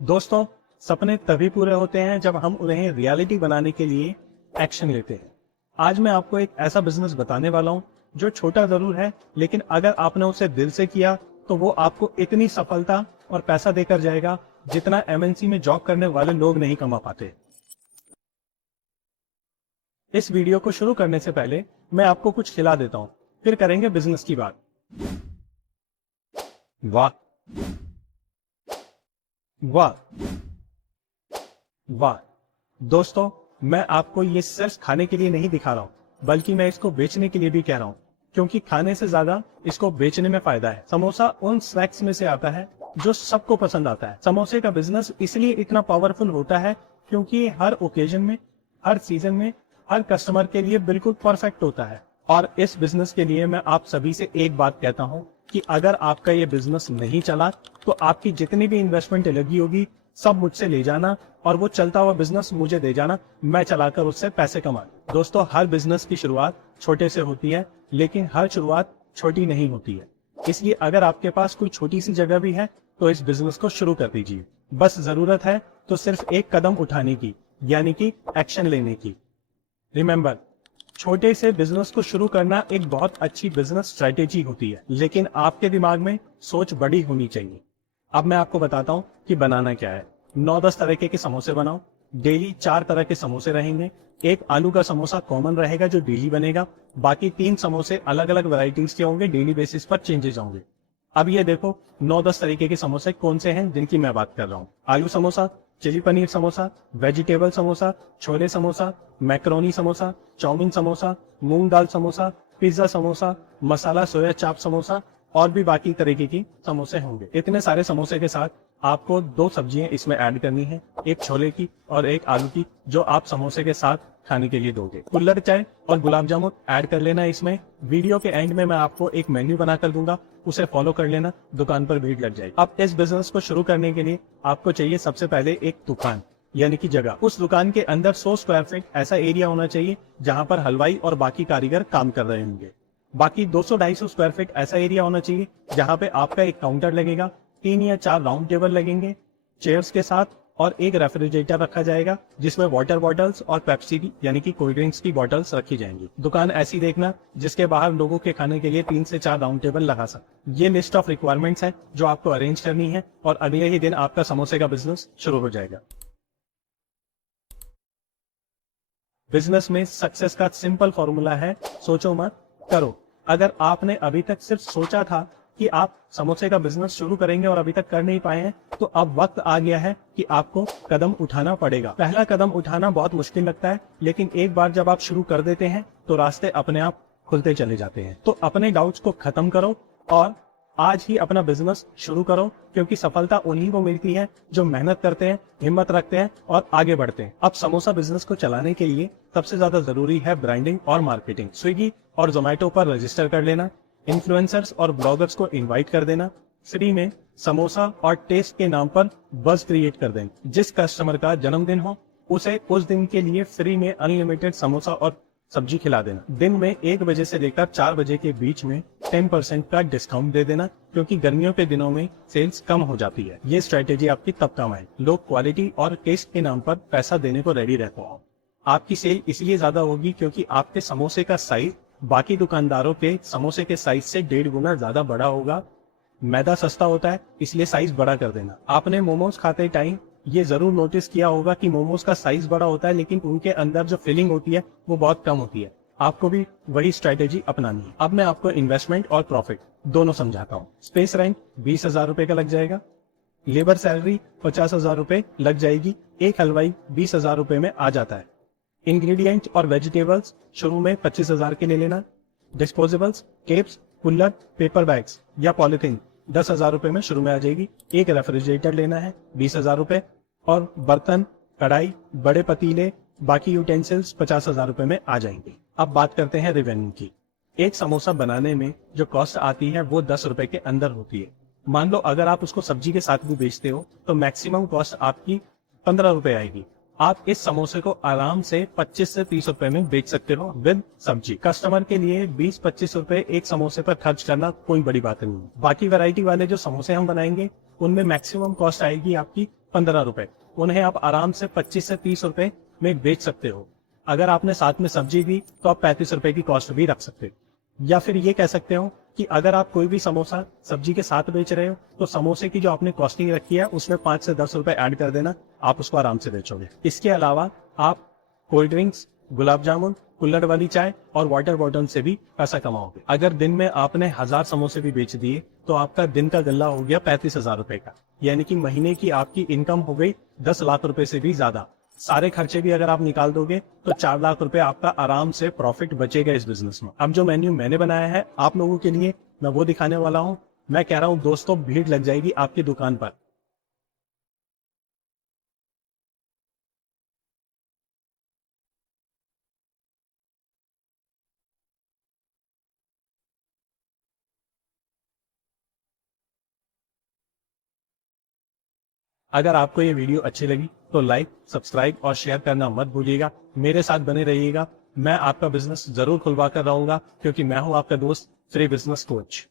दोस्तों, सपने तभी पूरे होते हैं जब हम उन्हें रियलिटी बनाने के लिए एक्शन लेते हैं। आज मैं आपको एक ऐसा बिजनेस बताने वाला हूं जो छोटा जरूर है, लेकिन अगर आपने उसे दिल से किया तो वो आपको इतनी सफलता और पैसा देकर जाएगा जितना एमएनसी में जॉब करने वाले लोग नहीं कमा पाते। इस वीडियो को शुरू करने से पहले मैं आपको कुछ खिला देता हूं, फिर करेंगे बिजनेस की बात। वाह वाह वाह। दोस्तों, मैं आपको ये सिर्फ खाने के लिए नहीं दिखा रहा हूं, बल्कि मैं इसको बेचने के लिए भी कह रहा हूं, क्योंकि खाने से ज्यादा इसको बेचने में फायदा है। समोसा उन स्नैक्स में से आता है जो सबको पसंद आता है। समोसे का बिजनेस इसलिए इतना पावरफुल होता है क्योंकि हर ओकेजन में, हर सीजन में, हर कस्टमर के लिए बिल्कुल परफेक्ट होता है। और इस बिजनेस के लिए मैं आप सभी से एक बात कहता हूं कि अगर आपका ये बिजनेस नहीं चला तो आपकी जितनी भी इन्वेस्टमेंट लगी होगी सब मुझसे ले जाना और वो चलता हुआ बिजनेस मुझे दे जाना, मैं चलाकर उससे पैसे कमा। दोस्तों, हर बिजनेस की शुरुआत छोटे से होती है, लेकिन हर शुरुआत छोटी नहीं होती है। इसलिए अगर आपके पास कोई छोटी सी जगह भी है तो इस बिजनेस को शुरू कर दीजिए। बस जरूरत है तो सिर्फ एक कदम उठाने की, यानी कि एक्शन लेने की। रिमेंबर, छोटे से बिजनेस को शुरू करना एक बहुत अच्छी बिजनेस स्ट्रेटेजी होती है, लेकिन आपके दिमाग में सोच बड़ी होनी चाहिए। अब मैं आपको बताता हूँ कि बनाना क्या है। 9-10 तरह के समोसे बनाओ। डेली 4 तरह के समोसे रहेंगे। एक आलू का समोसा कॉमन रहेगा जो डेली बनेगा। बाकी 3 समोसे अलग अलग वैरायटीज के होंगे, डेली बेसिस पर चेंजेस होंगे। अब ये देखो 9-10 तरीके के समोसे कौन से हैं जिनकी मैं बात कर रहा हूँ। आलू samosa, chilli paneer samosa, vegetable samosa, chole samosa, macaroni samosa, chowmein samosa, मूंग दाल समोसा, पिज्जा समोसा, मसाला सोया चाप समोसा और भी बाकी तरीके की समोसे होंगे। इतने सारे समोसे के साथ आपको 2 सब्जियां इसमें ऐड करनी है, एक छोले की और एक आलू की, जो आप समोसे के साथ खाने के लिए दोगे। कुल्हड़ चाय और गुलाब जामुन ऐड कर लेना इसमें। वीडियो के एंड में मैं आपको एक मेन्यू बना कर दूंगा, उसे फॉलो कर लेना, दुकान पर भीड़ लग जाएगी। अब इस बिजनेस को शुरू करने के लिए आपको चाहिए सबसे पहले एक दुकान, यानी कि जगह। उस दुकान के अंदर 100 स्क्वायर फीट ऐसा एरिया होना चाहिए जहां पर हलवाई और बाकी कारीगर काम कर रहे होंगे। बाकी 200-250 स्क्वायर फीट ऐसा एरिया होना चाहिए जहां पे आपका एक काउंटर लगेगा, 3 या 4 राउंड टेबल लगेंगे चेयर्स के साथ, और एक रेफ्रिजरेटर रखा जाएगा जिसमें वाटर बॉटल्स और पेप्सी की यानी कि कोल्ड ड्रिंक्स की बॉटल्स रखी जाएंगी। दुकान ऐसी देखना जिसके बाहर लोगों के खाने के लिए 3 से 4 राउंड टेबल लगा सकते। ये लिस्ट ऑफ रिक्वायरमेंट्स है जो आपको अरेंज करनी है और अगले ही दिन आपका समोसे का बिजनेस शुरू हो जाएगा। बिजनेस में सक्सेस का सिंपल फॉर्मूला है, सोचो मत, करो। अगर आपने अभी तक सिर्फ सोचा था कि आप समोसे का बिजनेस शुरू करेंगे और अभी तक कर नहीं पाए हैं, तो अब वक्त आ गया है कि आपको कदम उठाना पड़ेगा। पहला कदम उठाना बहुत मुश्किल लगता है, लेकिन एक बार जब आप शुरू कर देते हैं तो रास्ते अपने आप खुलते चले जाते हैं। तो अपने डाउट्स को खत्म करो और आज ही अपना बिजनेस शुरू करो, क्योंकि सफलता उन्हीं को मिलती है जो मेहनत करते हैं, हिम्मत रखते हैं और आगे बढ़ते हैं। अब समोसा बिजनेस को चलाने के लिए सबसे ज्यादा जरूरी है ब्रांडिंग और मार्केटिंग। स्विगी और जोमेटो पर रजिस्टर कर लेना, इन्फ्लुएंसर्स और ब्लॉगर्स को इनवाइट कर देना, फ्री में समोसा और टेस्ट के नाम पर बज़ क्रिएट कर दें। जिस कस्टमर का जन्मदिन हो उसे उस दिन के लिए फ्री में अनलिमिटेड समोसा और सब्जी खिला देना। दिन में 1 बजे से लेकर 4 बजे के बीच में 10% का डिस्काउंट दे देना, क्योंकि गर्मियों के दिनों में सेल्स कम हो जाती है। ये स्ट्रेटेजी आपकी तब काम आए लोग क्वालिटी और टेस्ट के नाम पर पैसा देने को रेडी रहते हो। आपकी सेल इसलिए ज्यादा होगी क्योंकि आपके समोसे का साइज बाकी दुकानदारों के समोसे के साइज से 1.5 गुना ज्यादा बड़ा होगा। मैदा सस्ता होता है, इसलिए साइज बड़ा कर देना। आपने मोमोज खाते टाइम ये जरूर नोटिस किया होगा कि मोमोज का साइज बड़ा होता है, लेकिन उनके अंदर जो फिलिंग होती है वो बहुत कम होती है। आपको भी वही स्ट्रेटेजी अपनानी है। अब मैं आपको इन्वेस्टमेंट और प्रॉफिट दोनों समझाता हूँ। स्पेस रेंट 20,000 रुपए का लग जाएगा। लेबर सैलरी 50,000 रुपए लग जाएगी। एक हलवाई 20,000 रुपए में आ जाता है। इंग्रेडिएंट और वेजिटेबल्स शुरू में 25,000 के ले लेना। डिस्पोजेबल्स, केप्स, कुल्लर, पेपर बैग्स या पॉलिथीन 10,000 रुपए में शुरू में आ जाएगी। एक रेफ्रिजरेटर लेना है 20,000 रुपए, और बर्तन, कढ़ाई, बड़े पतीले, बाकी यूटेंसिल्स 50,000 रुपए में आ जाएंगे। अब बात करते हैं रेवेन्यू की। एक समोसा बनाने में जो कॉस्ट आती है वो 10 रुपए के अंदर होती है। मान लो अगर आप उसको सब्जी के साथ भी बेचते हो तो मैक्सिमम कॉस्ट आपकी 15 रुपए आएगी। आप इस समोसे को आराम से 25 से 30 रुपए में बेच सकते हो विद सब्जी। कस्टमर के लिए 20-25 रुपए एक समोसे पर खर्च करना कोई बड़ी बात नहीं है। बाकी वैरायटी वाले जो समोसे हम बनाएंगे उनमें मैक्सिमम कॉस्ट आएगी आपकी ₹15, उन्हें आप आराम से 25 से 30 रुपए में बेच सकते हो। अगर आपने साथ में सब्जी दी तो आप 35 रुपए की कॉस्ट भी रख सकते हो। या फिर ये कह सकते हो कि अगर आप कोई भी समोसा सब्जी के साथ बेच रहे हो तो समोसे की जो आपने कॉस्टिंग रखी है उसमें 5 से 10 रुपए ऐड कर देना, आप उसको आराम से बेचोगे। इसके अलावा आप कोल्ड ड्रिंक्स, गुलाब जामुन, कुल्हड़ वाली चाय और वाटर बॉटल से भी पैसा कमाओगे। अगर दिन में आपने 1000 समोसे भी बेच दिए तो आपका दिन का गल्ला हो गया 35,000 रुपए का, यानी कि महीने की आपकी इनकम हो गई 10 लाख रुपए से भी ज्यादा। सारे खर्चे भी अगर आप निकाल दोगे तो 4 लाख रुपए आपका आराम से प्रॉफिट बचेगा इस बिजनेस में। अब जो मेन्यू मैंने बनाया है आप लोगों के लिए, मैं वो दिखाने वाला हूँ। मैं कह रहा हूँ दोस्तों, भीड़ लग जाएगी आपकी दुकान पर। अगर आपको ये वीडियो अच्छी लगी तो लाइक, सब्सक्राइब और शेयर करना मत भूलिएगा। मेरे साथ बने रहिएगा। मैं आपका बिजनेस जरूर खुलवा कर रहूंगा, क्योंकि मैं हूं आपका दोस्त फ्री बिजनेस कोच।